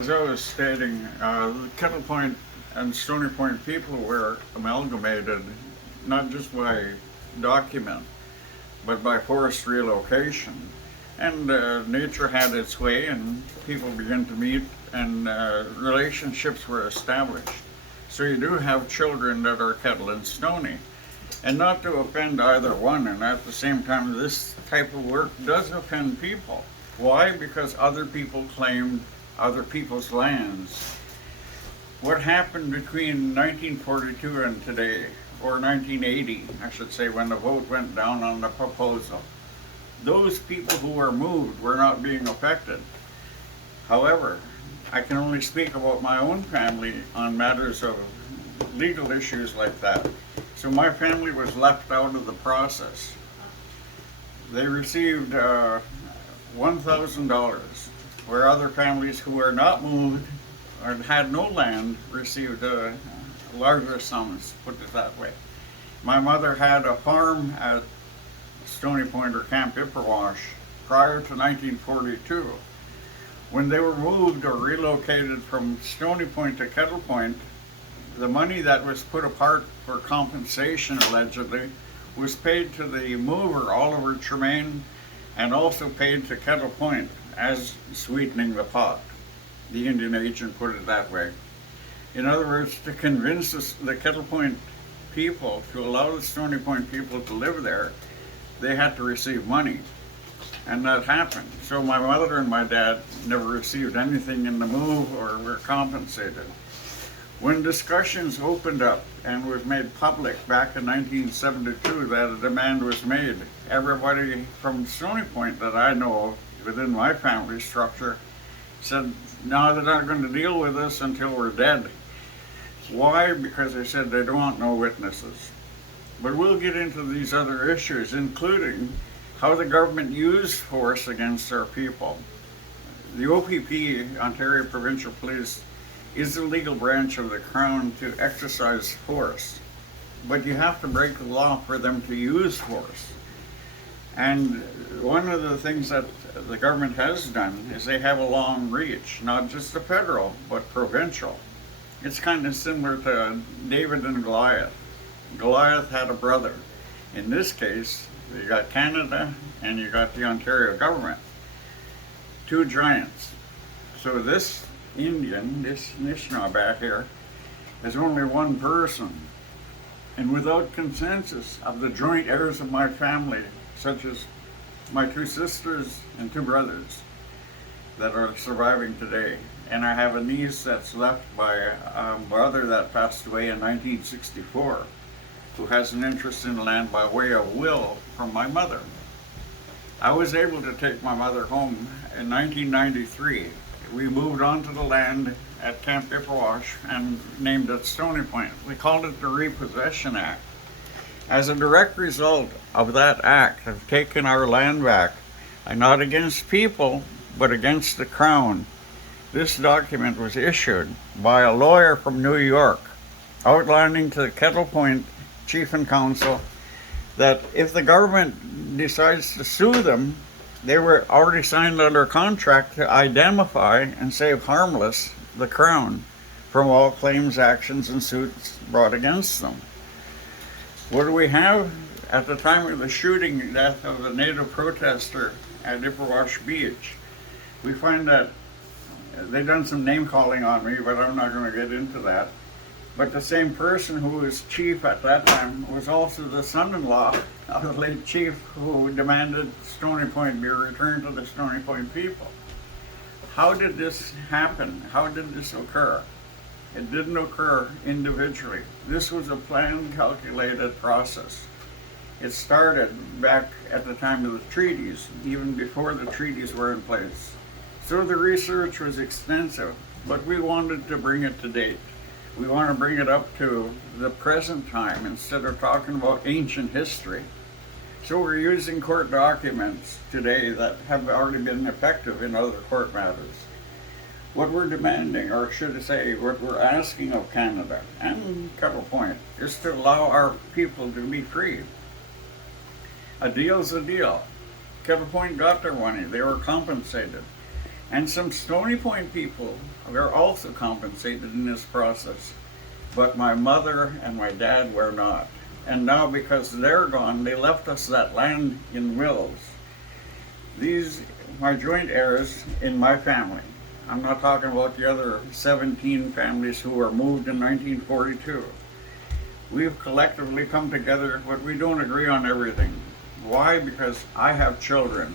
As I was stating, the Kettle Point and Stony Point people were amalgamated not just by document, but by forced relocation. And nature had its way, and people began to meet, and relationships were established. So you do have children that are Kettle and Stony. And not to offend either one, and at the same time, this type of work does offend people. Why? Because other people claimed other people's lands. What happened between 1942 and today, or 1980, I should say, when the vote went down on the proposal? Those people who were moved were not being affected. However, I can only speak about my own family on matters of legal issues like that. So my family was left out of the process. They received $1,000, where other families who were not moved or had no land received larger sums, put it that way. My mother had a farm at Stony Point or Camp Ipperwash prior to 1942. When they were moved or relocated from Stony Point to Kettle Point, the money that was put apart for compensation, allegedly, was paid to the mover, Oliver Tremaine, and also paid to Kettle Point as sweetening the pot. The Indian agent put it that way. In other words, to convince the Kettle Point people to allow the Stony Point people to live there, they had to receive money. And that happened. So my mother and my dad never received anything in the move or were compensated. When discussions opened up and was made public back in 1972 that a demand was made, everybody from Stony Point that I know of within my family structure said, no, they're not going to deal with us until we're dead. Why? Because they said they don't want no witnesses. But we'll get into these other issues, including how the government used force against our people. The OPP, Ontario Provincial Police, is the legal branch of the Crown to exercise force. But you have to break the law for them to use force. And one of the things that the government has done is they have a long reach, not just the federal, but provincial. It's kind of similar to David and Goliath. Goliath had a brother. In this case, you got Canada and you got the Ontario government. Two giants. So this Indian, this Anishinaabe here, is only one person. And without consensus of the joint heirs of my family, such as my two sisters and two brothers that are surviving today. And I have a niece that's left by a brother that passed away in 1964, who has an interest in the land by way of will from my mother. I was able to take my mother home in 1993. We moved onto the land at Camp Ipperwash and named it Stony Point. We called it the Repossession Act. As a direct result of that act of taking our land back, and not against people, but against the Crown, this document was issued by a lawyer from New York, outlining to the Kettle Point Chief and Council that if the government decides to sue them, they were already signed under contract to identify and save harmless the Crown from all claims, actions, and suits brought against them. What do we have? At the time of the shooting death of the native protester at Ipperwash Beach, we find that they've done some name calling on me, but I'm not going to get into that. But the same person who was chief at that time was also the son-in-law of the late chief who demanded Stony Point be returned to the Stony Point people. How did this happen? How did this occur? It didn't occur individually. This was a planned, calculated process. It started back at the time of the treaties, even before the treaties were in place. So the research was extensive, but we wanted to bring it to date. We want to bring it up to the present time instead of talking about ancient history. So we're using court documents today that have already been effective in other court matters. What we're demanding, or should I say, what we're asking of Canada and Kettle Point, is to allow our people to be free. A deal's a deal. Kettle Point got their money. They were compensated. And some Stony Point people were also compensated in this process. But my mother and my dad were not. And now, because they're gone, they left us that land in wills. These are joint heirs in my family. I'm not talking about the other 17 families who were moved in 1942. We've collectively come together, but we don't agree on everything. Why? Because I have children.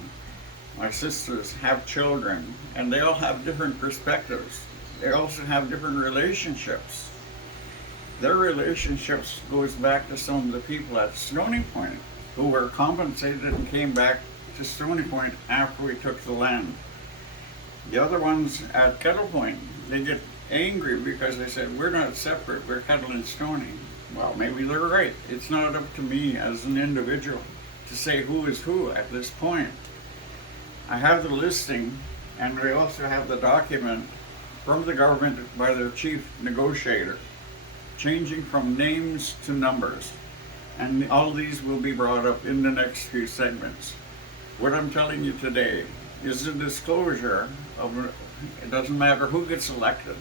My sisters have children, and they all have different perspectives. They also have different relationships. Their relationships goes back to some of the people at Stony Point who were compensated and came back to Stony Point after we took the land. The other ones at Kettle Point, they get angry because they said, we're not separate, we're Kettle and Stony. Well, maybe they're right. It's not up to me as an individual to say who is who at this point. I have the listing, and we also have the document from the government by their chief negotiator, changing from names to numbers. And all these will be brought up in the next few segments. What I'm telling you today is a disclosure of, it doesn't matter who gets elected.